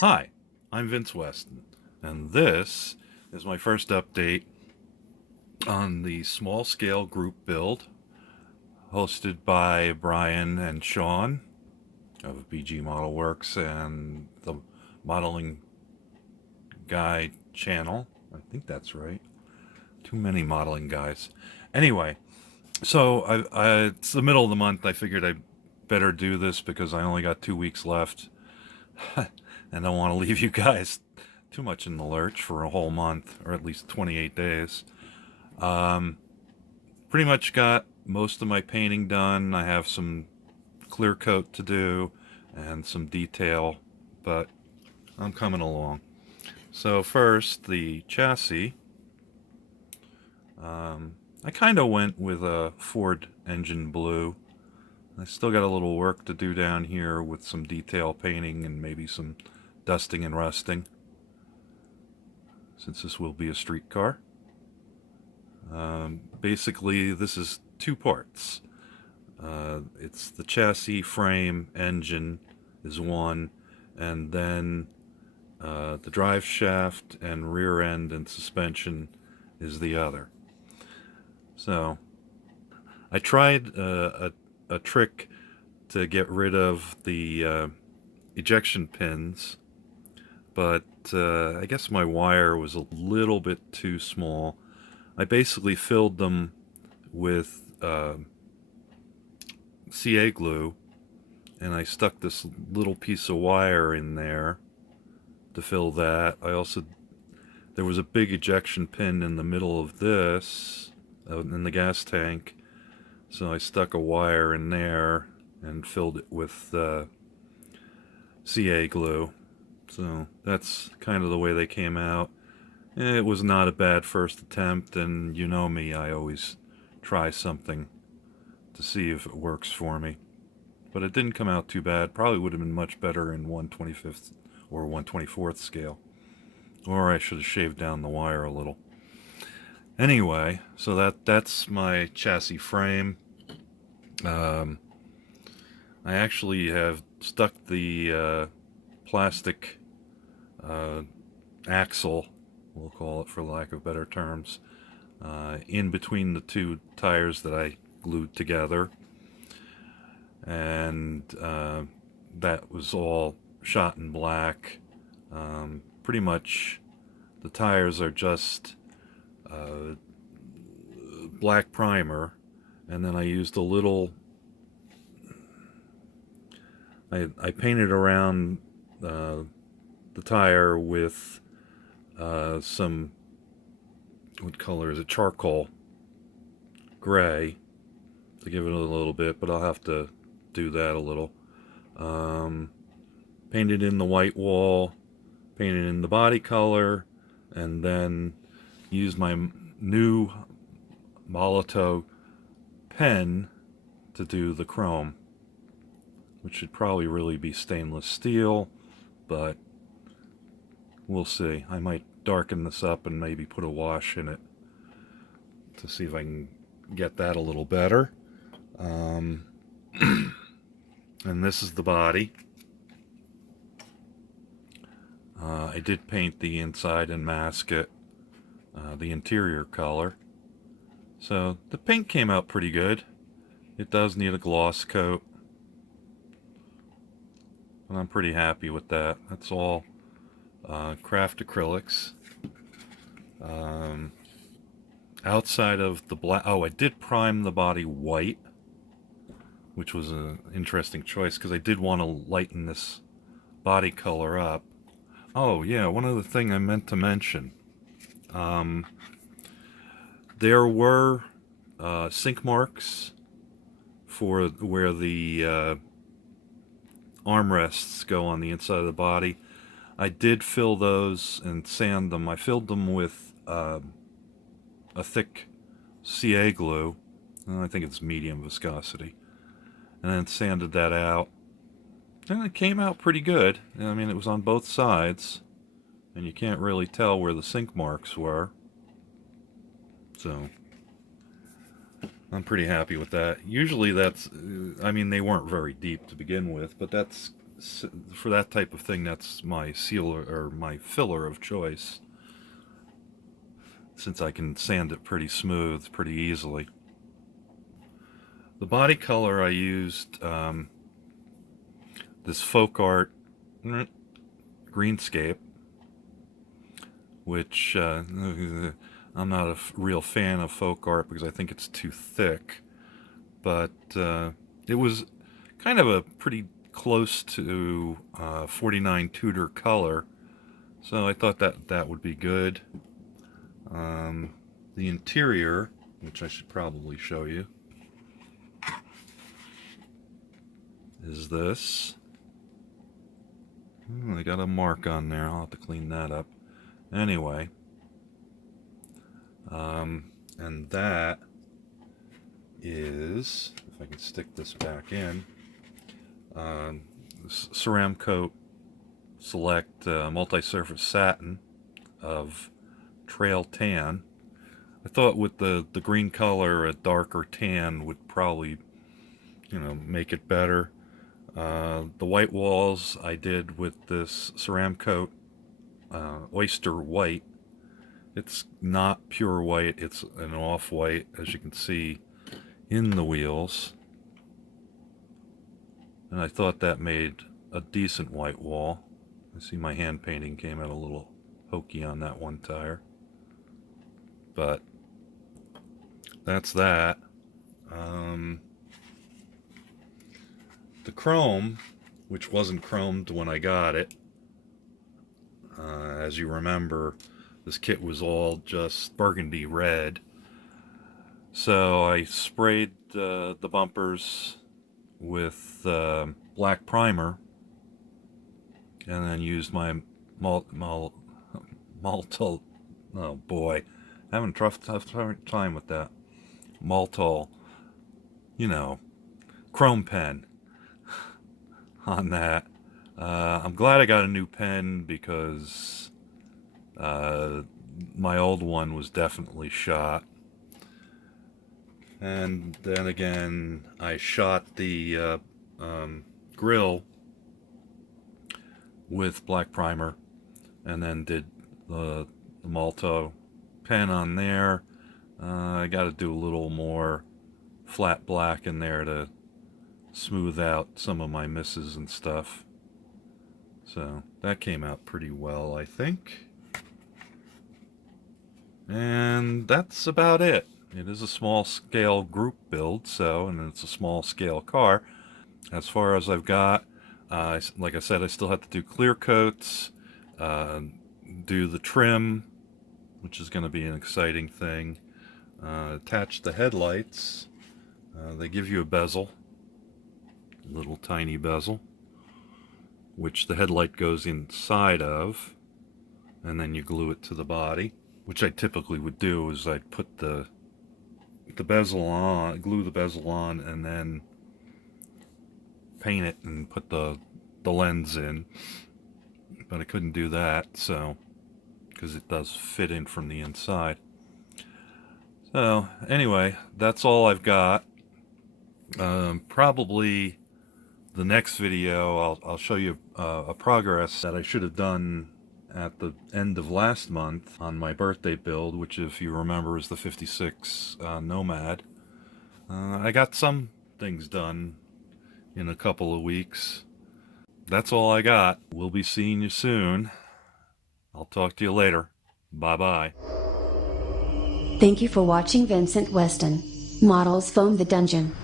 Hi, I'm Vince Weston, and this is my first update on the small scale group build hosted by Brian and Sean of BG Model Works and the Modeling Guy channel. I think that's right. Too many modeling guys. Anyway, so it's the middle of the month. I figured I better do this because I only got 2 weeks left and I don't want to leave you guys too much in the lurch for a whole month, or at least 28 days. Um, Pretty much got most of my painting done. I have some clear coat to do and some detail, but I'm coming along. So first, the chassis. I kind of went with a Ford engine blue. I still got a little work to do down here with some detail painting and maybe some dusting and rusting, since this will be a street car. Basically, this is two parts. It's the chassis, frame, engine is one, and then the drive shaft and rear end and suspension is the other. So I tried a trick to get rid of the ejection pins, but I guess my wire was a little bit too small. I basically filled them with CA glue, and I stuck this little piece of wire in there to fill that. There was a big ejection pin in the middle of this, in the gas tank, so I stuck a wire in there and filled it with CA glue. So that's kind of the way they came out. It was not a bad first attempt, and you know me, I always try something to see if it works for me. But it didn't come out too bad. Probably would have been much better in 1/25th or 1/24th scale. Or I should have shaved down the wire a little. Anyway, so that's my chassis frame. Um, I actually have stuck the plastic uh, axle, we'll call it for lack of better terms, in between the two tires that I glued together. And that was all shot in black. Pretty much the tires are just uh, black primer, and then I used a little. I painted around the tire with some, what color is it? Charcoal gray to give it a little bit, but I'll have to do that a little. Um, Painted in the white wall, painted in the body color, and then used my new Molotow pen to do the chrome, which should probably really be stainless steel, but we'll see. I might darken this up and maybe put a wash in it to see if I can get that a little better. Um, and this is the body. I did paint the inside and mask it, the interior color. So the paint came out pretty good. It does need a gloss coat, and I'm pretty happy with that. That's all craft acrylics. Um, Outside of the black, oh, I did prime the body white, which was an interesting choice because I did want to lighten this body color up. Oh yeah, one other thing I meant to mention. Um, there were sink marks for where the armrests go on the inside of the body. I did fill those and sand them. I filled them with a thick CA glue. I think it's medium viscosity. And then sanded that out. And it came out pretty good. I mean, it was on both sides. And you can't really tell where the sink marks were. So I'm pretty happy with that. Usually that's, I mean, they weren't very deep to begin with, but that's for that type of thing, that's my sealer or my filler of choice, since I can sand it pretty smooth pretty easily. The body color I used this folk art greenscape, which I'm not a real fan of folk art because I think it's too thick, but it was kind of a pretty close to 49 Tudor color, so I thought that would be good. The interior, which I should probably show you, is this. I got a mark on there. I'll have to clean that up. Anyway, and that is, if I can stick this back in, Ceramcoat Select Multi-Surface Satin of Trail Tan. I thought with the green color, a darker tan would probably, make it better. The white walls I did with this Ceramcoat Oyster White. It's not pure white, it's an off-white, as you can see in the wheels. And I thought that made a decent white wall. I see my hand painting came out a little hokey on that one tire. But that's that. The chrome, which wasn't chromed when I got it, as you remember, this kit was all just burgundy red. So I sprayed the bumpers with black primer, and then used my oh boy, having tough time with that Maltol, chrome pen on that. I'm glad I got a new pen because my old one was definitely shot. And then again, I shot the grill with black primer, and then did the Malto pen on there. I got to do a little more flat black in there to smooth out some of my misses and stuff. So that came out pretty well, I think. And that's about it. It is a small scale group build, and it's a small scale car. As far as I've got, like I said, I still have to do clear coats, do the trim, which is going to be an exciting thing, attach the headlights. They give you a bezel, a little tiny bezel, which the headlight goes inside of, and then you glue it to the body. Which I typically would do is I'd put the bezel on, glue the bezel on, and then paint it and put the lens in. But I couldn't do that, so, because it does fit in from the inside. So anyway, that's all I've got. Probably the next video I'll show you a progress that I should have done at the end of last month on my birthday build, which, if you remember, is the 56 Nomad. I got some things done in a couple of weeks. That's all I got. We'll be seeing you soon. I'll talk to you later. Bye-bye. Thank you for watching Vincent Weston Models Foam the Dungeon.